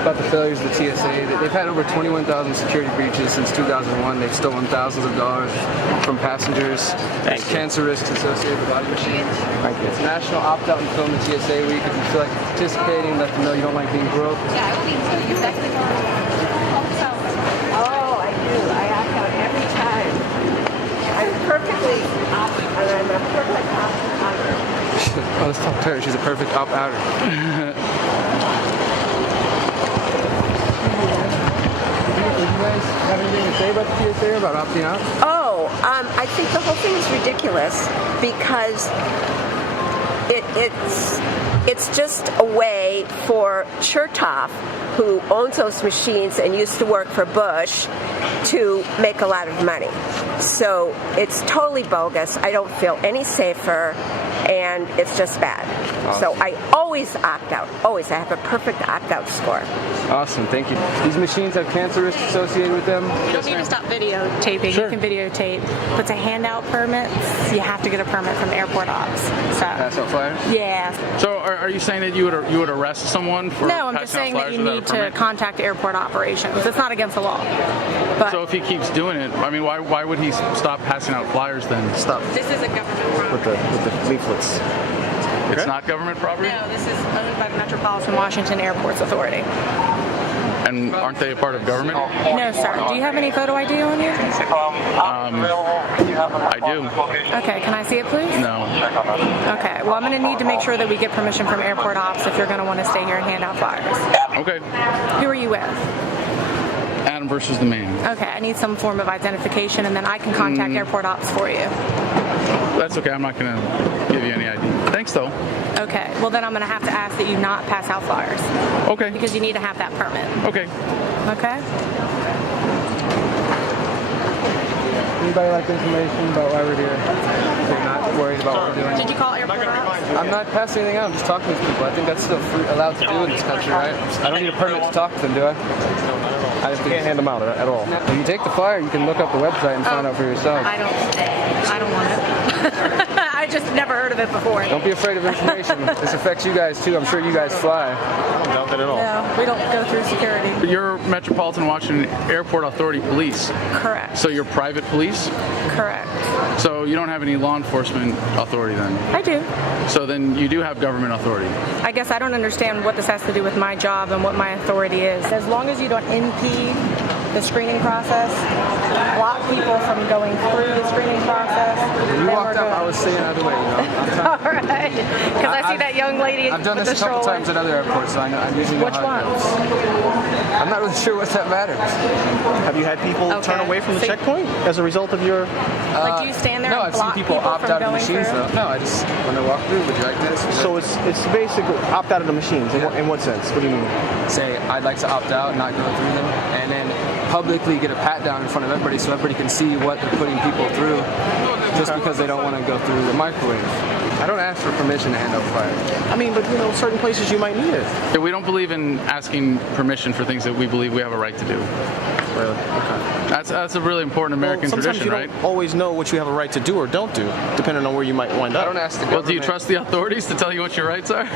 about the failures of the TSA. They've had over 21,000 security breaches since 2001. They've stolen thousands of dollars from passengers. There's cancer risks associated with body machines. It's National Opt-Out and Film the TSA Week. If you feel like participating, let them know you don't like being broke. Yeah, I will be too. Oh, I do. I opt out every time. I'm perfectly opt-out, and I'm a perfect opt-outer. Oh, let's talk to her. She's a perfect opt-outer. You guys have anything to say about the TSA, about opting out? Oh, I think the whole thing is ridiculous because it's just a way for Chertoff, who owns those machines and used to work for Bush, to make a lot of money. So it's totally bogus. I don't feel any safer, and it's just bad. Awesome. So I always opt out. Always. I have a perfect opt-out score. Awesome. Thank you. These machines have cancer risks associated with them? You don't need to stop videotaping. Sure. You can videotape. But to hand out permits, you have to get a permit from airport ops. So. Pass out flyers? Yeah. So are you saying that you would arrest someone for No, I'm just saying that you need to contact airport operations. It's not against the law. But so if he keeps doing it, I mean, why would he stop passing out flyers then? Stop. This is a government property. With the leaflets. It's not government property? No, this is owned by the Metropolitan Washington Airports Authority. And aren't they a part of government? No, sir. Do you have any photo ID on you? I do. Okay, can I see it, please? No. Okay, well, I'm going to need to make sure that we get permission from airport ops if you're going to want to stay here and hand out flyers. Okay. Who are you with? Adam versus the man. Okay, I need some form of identification, and then I can contact airport ops for you. That's okay. I'm not going to give you any ID. Thanks, though. Okay, well, then I'm going to have to ask that you not pass out flyers. Okay. Because you need to have that permit. Okay. Okay? Anybody like information about why we're here? They're not worried about what we're doing. Did you call airport ops? I'm not passing anything out. I'm just talking to people. I think that's still allowed to do in this country, right? I don't need a permit to talk to them, do I? I just can't hand them out at all. If you take the flyer, you can look up the website and find out for yourself. I don't want it. I just never heard of it before. Don't be afraid of information. This affects you guys too. I'm sure you guys fly. Not that at all. No, we don't go through security. You're Metropolitan Washington Airport Authority Police. Correct. So you're private police? Correct. So you don't have any law enforcement authority then? I do. So then you do have government authority? I guess I don't understand what this has to do with my job and what my authority is. As long as you don't impede the screening process, block people from going through the screening process. When you walked up, I was saying other way, you know. All right. Because I see that young lady. I've done with this the a couple stroller. times at other airports, so I usually know Which how it ones? goes. I'm not really sure what that matters. Have you had people turn away from the checkpoint as a result of your... Like, do you stand there No, and I've seen block people opt from out of going machines through? though. No, I just, when I walk through, would you like this? So it's basically opt out of the machines. In what sense? What do you mean? Say, I'd like to opt out, not go through them, and then publicly get a pat down in front of everybody so everybody can see what they're putting people through just because they don't want to go through the microwave. I don't ask for permission to hand out flyers. I mean, but certain places you might need it. Yeah, we don't believe in asking permission for things that we believe we have a right to do. Really? Okay. That's a really important American sometimes tradition, right? you don't always know what you have a right to do or don't do, depending on where you might wind up. I don't ask the Well, government. do you trust the authorities to tell you what your rights are?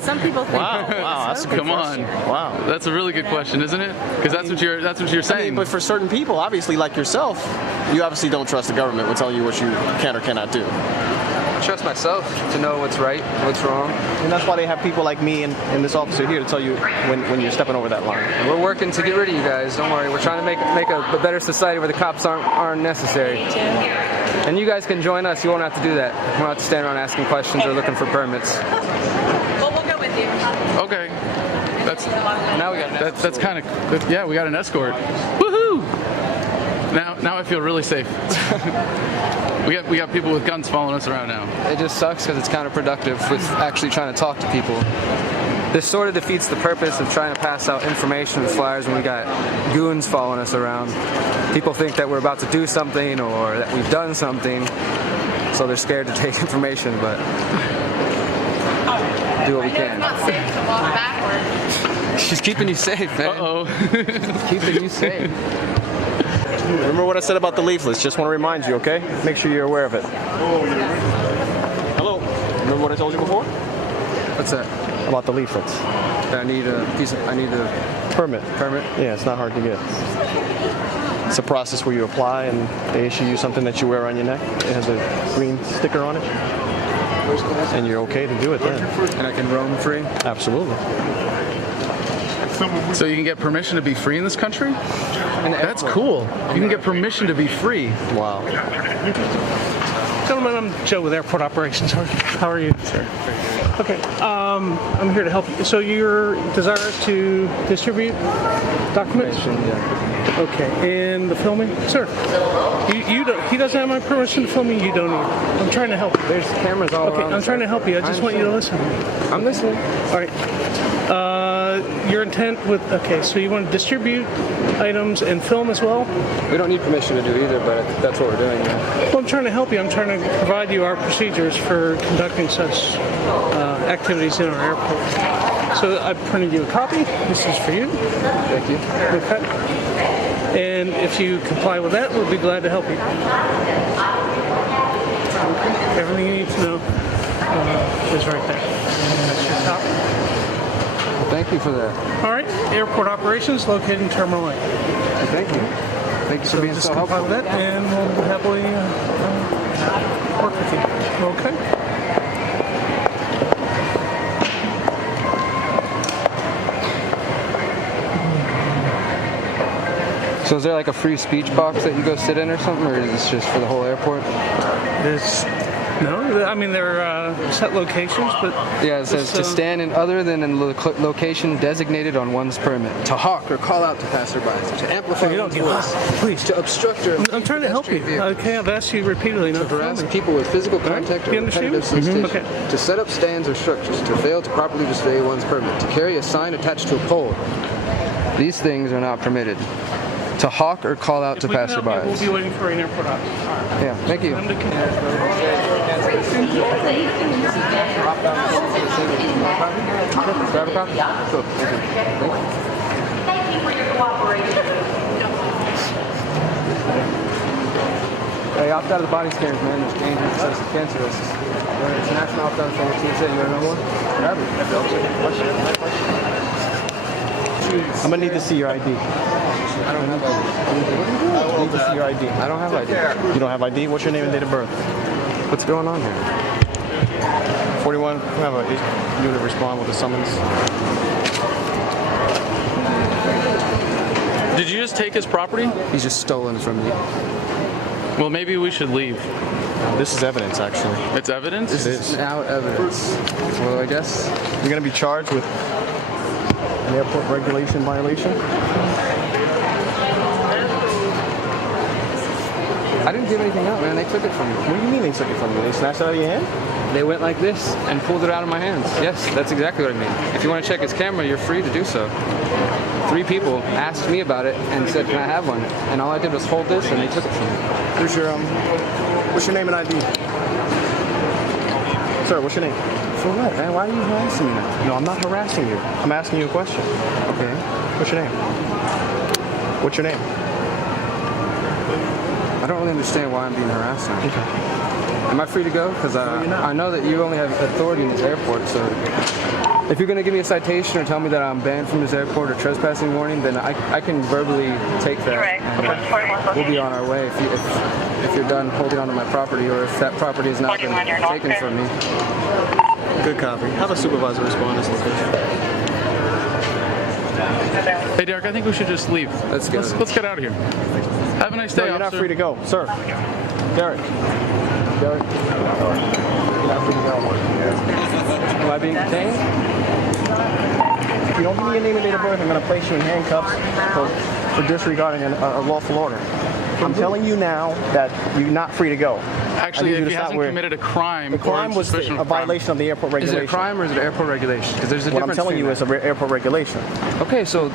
Some people think. Wow, that's a good Come on. question. Wow. That's a really good question, isn't it? Because that's what you're saying. I mean, but for certain people, obviously, like yourself, you obviously don't trust the government will tell you what you can or cannot do. I trust myself to know what's right, what's wrong. And that's why they have people like me and this officer here to tell you when you're stepping over that line. And we're working to get rid of you guys. Don't worry. We're trying to make a better society where the cops aren't necessary. And you guys can join us. You won't have to do that. You won't have to stand around asking questions or looking for permits. Well, we'll go with you. Okay. Now we got an That's kind of, yeah, we got an escort. Woohoo! Now I feel really safe. We got people with guns following us around now. It just sucks because it's counterproductive with actually trying to talk to people. This sort of defeats the purpose of trying to pass out information with flyers when we got goons following us around. People think that we're about to do something or that we've done something, so they're scared to take information, but do what we can. It's not safe to walk backwards. She's keeping you safe, man. Uh-oh. Keeping you safe. Remember what I said about the leaflets. Just want to remind you, okay? Make sure you're aware of it. Hello. Remember what I told you before? What's that? About the leaflets. I need a Permit. Permit? Yeah, it's not hard to get. It's a process where you apply and they issue you something that you wear on your neck. It has a green sticker on it. And you're okay to do it then. And I can roam free? Absolutely. So you can get permission to be free in this country? That's cool. You can get permission to be free. Wow. Gentlemen, I'm Joe with Airport Operations. How are you, sir? Okay, I'm here to help you. So you're desirous to distribute documents? Yeah. Okay, and the filming? Sir, you don't, he doesn't have my permission to film me, you don't either. I'm trying to help you. There's cameras all around. Okay, I'm trying to help you. I just want you to listen. I'm listening. All right. Your intent with, okay, so you want to distribute items and film as well? We don't need permission to do either, but that's what we're doing. Yeah. Well, I'm trying to help you. I'm trying to provide you our procedures for conducting such activities in our airport. So I printed you a copy. This is for you. Thank you. Okay. And if you comply with that, we'll be glad to help you. Okay. Everything you need to know is right there. That's your copy. Well, thank you for that. All right. Airport operations located in Terminal A. Thank you. Thank you for being Just so comply helpful. with that, and we'll happily work with you. Okay. So is there like a free speech box that you go sit in or something, or is this just for the whole airport? No, I mean there are set locations, but Yeah, it says to stand in other than in location designated on one's permit, to hawk or call out to passerbys, to amplify you don't one's get voice, please. to obstruct or I'm trying to help you. pedestrian Okay, I've asked you repeatedly not to harass film me. people with physical contact or You understand? repetitive solicitation, Okay. to set up stands or structures, to fail to properly display one's permit, to carry a sign attached to a pole. These things are not permitted. To hawk or call out If to we can help you, passerbys. we'll be waiting for an airport officer. Yeah, thank you. Come to Grab a copy? Cool. Thank you. Thank you for your cooperation. Hey, opt out of the body scanners, man. There's dangerous. There's cancer risks. It's a national opt out from the TSA. You want to know more? Grab it. I'm gonna need to see your ID. I don't have ID. I need to see your ID. I don't have ID. You don't have ID? What's your name and date of birth? What's going on here? 41. We have a unit respond with a summons. Did you just take his property? He's just stolen from me. Well, maybe we should leave. This is evidence, actually. It's evidence? This is now evidence. Well, I guess. You're gonna be charged with an airport regulation violation. I didn't give anything out, man. They took it from me. What do you mean they took it from you? They snatched it out of your hand? They went like this and pulled it out of my hands. Yes, that's exactly what I mean. If you want to check his camera, you're free to do so. 3 people asked me about it and said, can I have one? And all I did was hold this and they took it from me. What's your name and ID? Sir, what's your name? For what, man? Why are you harassing me now? No, I'm not harassing you. I'm asking you a question. Okay. What's your name? What's your name? I don't really understand why I'm being harassed now. Okay. Am I free to go? Because I know that you only have authority in this airport, so if you're going to give me a citation or tell me that I'm banned from this airport or trespassing warning, then I can verbally take that. And, we'll be on our way if you're done holding onto my property or if that property has not been taken from me. Good copy. Have a supervisor respond to this location. Hey, Derek, I think we should just leave. Let's go. Let's get out of here. Have a nice day, No, you're not officer. free to go. Sir. Derek. You're not free to go. Am I being detained? If you don't give me your name and date of birth, I'm going to place you in handcuffs for disregarding a lawful order. I'm telling you now that you're not free to go. Actually, if he hasn't committed a crime, the crime was a violation of the airport regulation. Is it a crime or is it an airport regulation? Because there's a What difference. I'm telling you is an airport regulation. Okay, so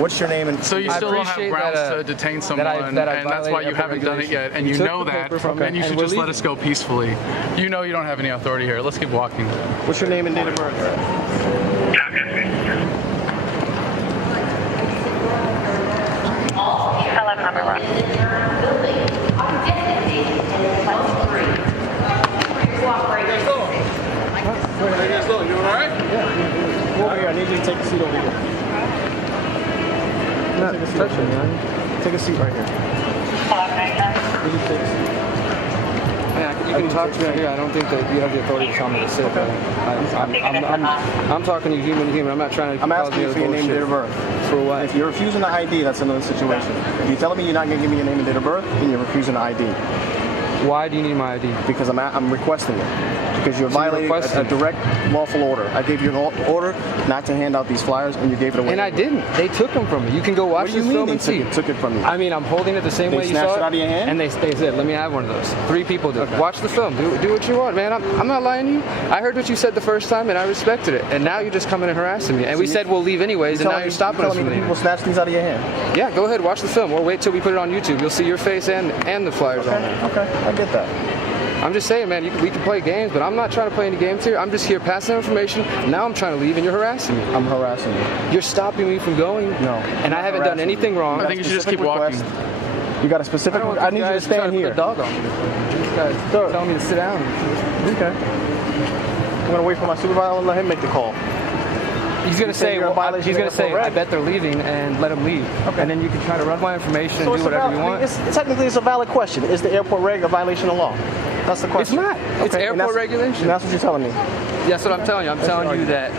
what's your name and So you I still don't have appreciate grounds that, to detain someone, that I and that's violated why you airport haven't done it yet, and You you took know the that, paper from me, and you should and we're just let leaving. us go peacefully. You know you don't have any authority here. Let's keep walking. what's your name and date of birth? How you guys doing? You all right? Over here. I need you to take a seat over here. not touching me, man. Take a seat right here. Will you take a seat? Yeah, you can talk to me right here. I don't think that you have the authority to tell me to sit. I'm talking to you human to human. I'm not trying to. I'm asking you for your name and date of birth. For what? If you're refusing the ID, that's another situation. If you're telling me you're not going to give me your name and date of birth, then you're refusing the ID. Why do you need my ID? Because I'm requesting it. Because you're violating a direct lawful order. I gave you an order not to hand out these flyers, and you gave it away. And I didn't. They took them from me. You can go watch this film and see. Took it from you? I mean, I'm holding it the same way you saw it. They snatched it out of your hand? And they said, let me have one of those. 3 people did. Okay. Watch the film. Do what you want, man. I'm not lying to you. I heard what you said the first time, and I respected it. And now you're just coming and harassing me. And we said we'll leave anyways, and now you're stopping us from leaving. People snatched these out of your hand? Yeah, go ahead, watch the film. Or wait till we put it on YouTube. You'll see your face and the flyers on there. Okay, I get that. I'm just saying, man, we can play games, but I'm not trying to play any games here. I'm just here passing information. Now I'm trying to leave, and you're harassing me. I'm harassing you. You're stopping me from going. No. And I haven't done anything wrong. I think you should just keep walking. You got a specific... I need you to stand here. Put the dog on me. These guys telling me to sit down. Okay. I'm going to wait for my supervisor and let him make the call. He's going to say, I bet they're leaving, and let them leave. Okay. And then you can try to run my information and do whatever you want. Technically, it's a valid question. Is the airport reg a violation of law? That's the question. It's not. It's airport regulation. And that's what you're telling me. That's what I'm telling you. I'm telling you that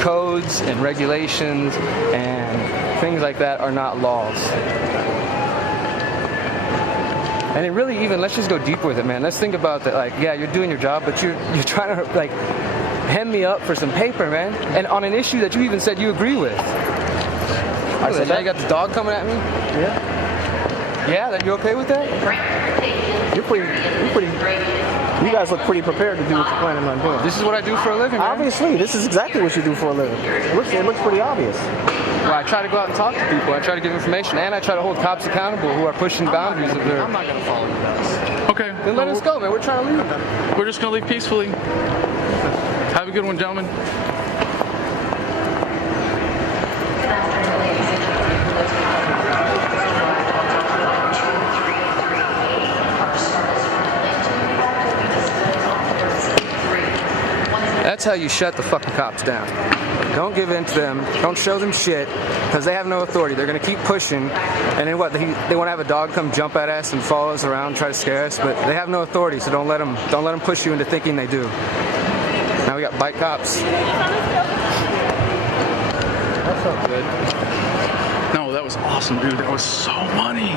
codes and regulations and things like that are not laws. And it really let's just go deep with it, man. Let's think about that. Like, yeah, you're doing your job, but you're trying to, like, hem me up for some paper, man. And on an issue that you even said you agree with. I said, now you got the dog coming at me? Yeah. Yeah, that you okay with that? You guys look pretty prepared to do what you're planning on doing. This is what I do for a living, man. Obviously, this is exactly what you do for a living. It looks pretty obvious. Well, I try to go out and talk to people. I try to give information, and I try to hold cops accountable who are pushing boundaries of their... I'm not going to follow you guys. Okay. Then let us go, man. We're trying to leave. We're just going to leave peacefully. Have a good one, gentlemen. That's how you shut the fucking cops down. Don't give in to them. Don't show them shit, because they have no authority. They're going to keep pushing, and then what? They want to have a dog come jump at us and follow us around, try to scare us, but they have no authority, so don't let them push you into thinking they do. Now we got bike cops. That felt good. No, that was awesome, dude. That was so money.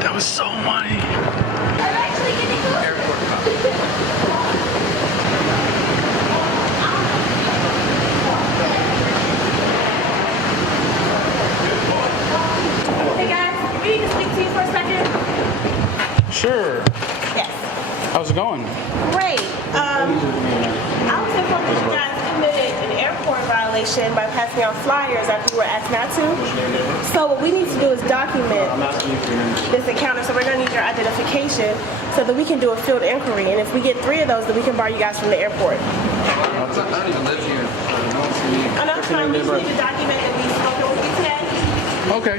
That was so money. Airport cops. Sure. Yes. How's it going? Great. I was informed that you guys committed an airport violation by passing out flyers after you were asked not to. So what we need to do is document this encounter. So we're going to need your identification so that we can do a field inquiry. And if we get 3 of those, then we can bar you guys from the airport. I don't even live here. Enough time. We just need to document that we spoken with you today. Okay.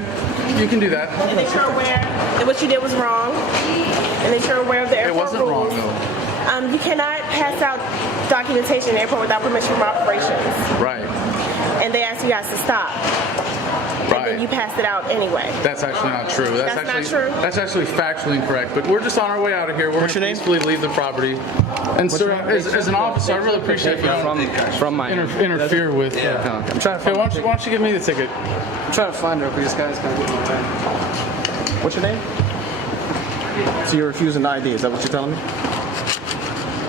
You can do that. And that you're aware that what you did was wrong. And that you're aware of the airport rules. It wasn't wrong, though. You cannot pass out documentation in the airport without permission from operations. Right. And they asked you guys to stop. Right. And then you passed it out anyway. That's actually not true. That's actually, not true? That's actually factually incorrect. But we're just on our way out of here. We're going to peacefully leave the property. And sir, as an officer, I really appreciate you from my interfere with. Yeah. I'm trying to find why don't you give me the ticket? I'm trying to find her, but this guy's kind of getting my way. What's your name? So you're refusing the ID. Is that what you're telling me?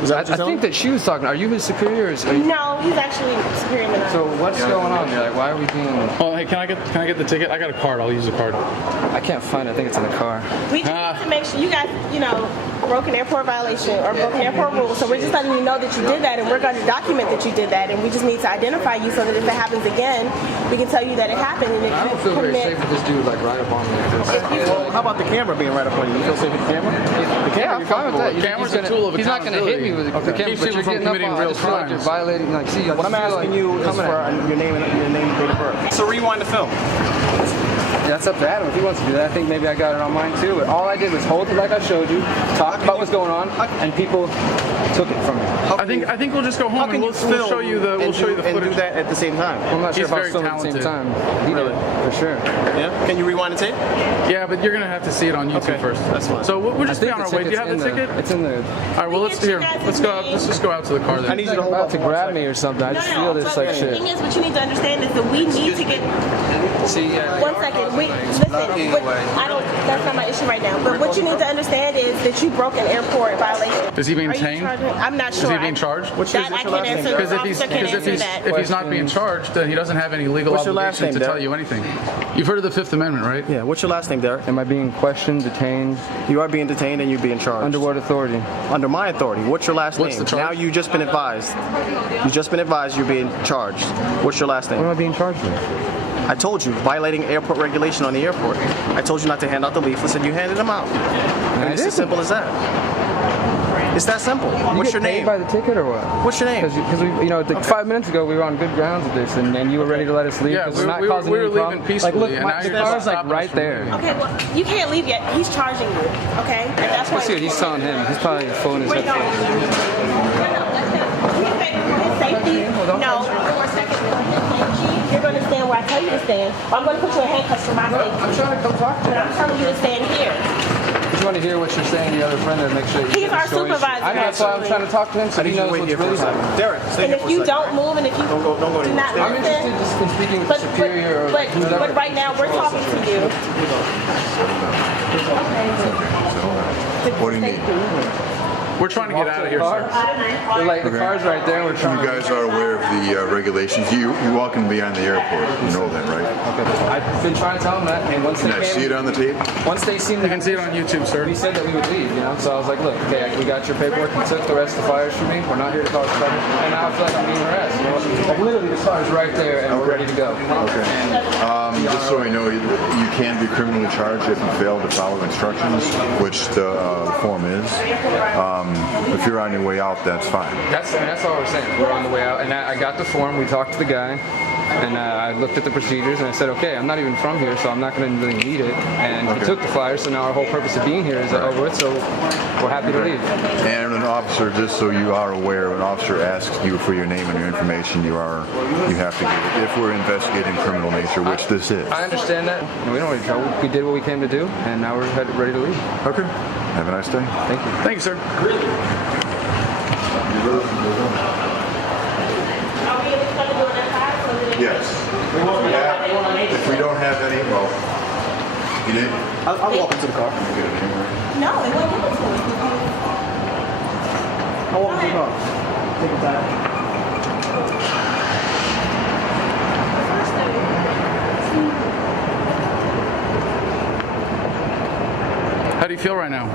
Is that what you're telling me? I think that she was talking. Are you his superior? No, he's actually superior than us. So what's going on here? Like, why are we being... Oh, hey, can I get the ticket? I got a card. I'll use the card. I can't find it. I think it's in the car. We just need to make sure you guys, broke an airport violation or broke an airport rule. So we're just letting you know that you did that, and we're going to document that you did that, and we just need to identify you so that if it happens again, we can tell you that it happened. And if I don't feel very safe with this dude like right up on me like this. Well, how about the camera being right up on you? You feel safe with the camera? The camera, I'm fine with that. The camera's a tool of He's not going to hit me with the camera, but you're getting up on. I just feel like you're violating. Like, see, what I'm asking you is for your name and date of birth. So rewind the film. Yeah, that's up to Adam if he wants to do that. I think maybe I got it on mine too. But all I did was hold it like I showed you, talk about what's going on, and people took it from me. I think we'll just go home and we'll show you the footage. And do that at the same time. I'm not sure if I'll film at the same time. Really? for sure. Yeah? Can you rewind the tape? Yeah, but you're gonna have to see it on YouTube Okay, first. that's fine. So we'll just be on our way. Do you have the ticket? It's in the. All right. Well, let's go out. Let's just go out to the car then. I need you to hold About on to for 1 grab second. me or something. I just No, feel this like the shit. thing is, what you need to understand is that we need to get. See, yeah. 1 second. Listen. I don't. That's not my issue right now. But what you need to understand is that you broke an airport violation. Is he being Are you detained? charging? I'm not Is sure. he being charged? What's your That I last can't name, answer. Derek? Because The officer can't answer that. if he's not being charged, then he doesn't have any legal What's your last obligation name, to tell Derek? you anything. You've heard of the Fifth Amendment, right? Yeah, what's your last name, Derek? Am I being questioned, detained, You are being detained and you're being charged. under what authority? Under my authority. What's your last What's name? the charge? Now you've just been advised. You've just been advised you're being charged. What's your last What am name? I being charged with? I told you, violating airport regulation on the airport. I told you not to hand out the leaflets and you handed them out. And it's as simple as that. It's that simple. What's your You get paid name? by the ticket or what? What's your name? Because we, you know, 5 minutes ago we were on good grounds with this, and you were ready to let us leave. Yeah, 'cause we it's not were causing any leaving problem. peacefully, Like, look, and my, now the you're just car's like stopping us right from there. Okay, well, you can't leave yet. He's charging you. Okay, and that's why. Let's see what he's telling him. He's probably pulling his Wait, no. headphones. His safety. No. You're going to stand where I tell you to stand. I'm going to put you in handcuffs for my safety. I'm trying to come talk to But I'm telling you to stand here. I just want to hear what you're saying to the other friend and make sure you He's get the our story supervisor, straight. I know, that's why I'm actually. trying to talk to him so I he need you to knows wait what's here for a really second. happening. Derek, stay And here if for a you second. don't move and if you Don't go do anywhere. not Stay I'm here. listen, interested just in speaking with but, the superior or whatever. but right now we're talking to you. What do you need? We're trying to get out of here, sir. We're like, the car's right there. We're trying You guys are aware of the regulations. You walk in behind the airport. You know that, right? I've been trying to tell them that, and once they Can I see it on the tape? once they seemed You to can see it on YouTube, sir. we said that we would leave, you know. So I was like, look, okay, we got your paperwork. You took the rest of the flyers from me. We're not here to cause trouble. And now I feel like I'm being harassed. You know? Like literally, the car's right there, and we're ready to go. Okay. Just so you know, you can be criminally charged if you fail to follow instructions, which the form is. If you're on your way out, that's fine. That's all we're saying. We're on the way out, and I got the form. We talked to the guy, and I looked at the procedures, and I said, okay, I'm not even from here, so I'm not going to really need it. And he took the flyers, so now our whole purpose of being here is over with. So we're happy to leave. And an officer, just so you are aware, when an officer asks you for your name and your information, you have to give it. If we're investigating criminal nature, which this is. I understand that. We don't want to trouble. We did what we came to do, and now we're ready to leave. Okay. Have a nice day. Thank you. Thank you, sir. Are we going to do it at 5? Yes. If we don't have any, well, you did? I'll walk into the car. No, it won't give it to us. I'll walk into the car. Take it back. How do you feel right now?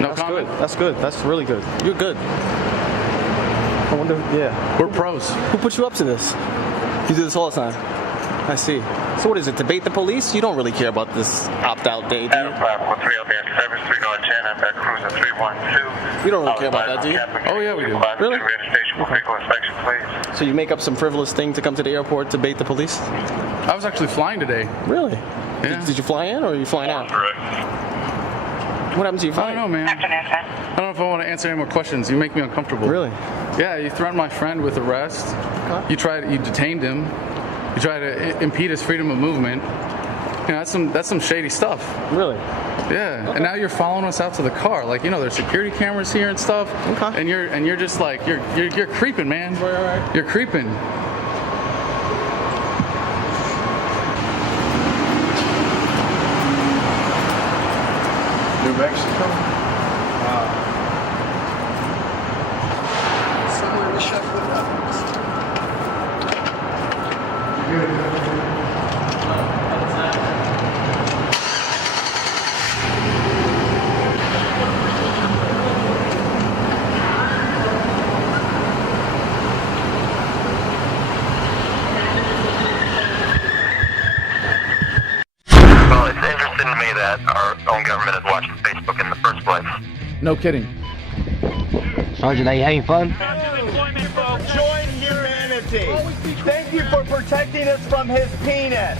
No That's comment? good. That's good. That's really good. You're good. I wonder, yeah. We're pros. Who put you up to this? You do this all the time. I see. So what is it, debate the police? You don't really care about this opt-out day, do you? 543 out there, service 3 North 10, I'm back cruising 312. You don't really care about that, do you? Oh, yeah, we do. Really? Registration for vehicle inspection, please. So you make up some frivolous thing to come to the airport to bait the police? I was actually flying today. Really? Yeah. Did you fly in or are you flying out? Correct. What happened to your I flight? don't know, man. I don't know if I want to answer any more questions. You make me uncomfortable. Really? Yeah, you threatened my friend with arrest. You detained him. You tried to impede his freedom of movement. You know, that's some shady stuff. Really? Yeah. And now you're following us out to the car. Like, you know, there's security cameras here and stuff. Okay. And you're just like you're creeping, man. Right. You're creeping. New Mexico? Somewhere to shut it up. Well, it's interesting to me that our own government is watching Facebook in the first place. No kidding. Sergeant, are you having fun? Join humanity. Thank you for protecting us from his penis.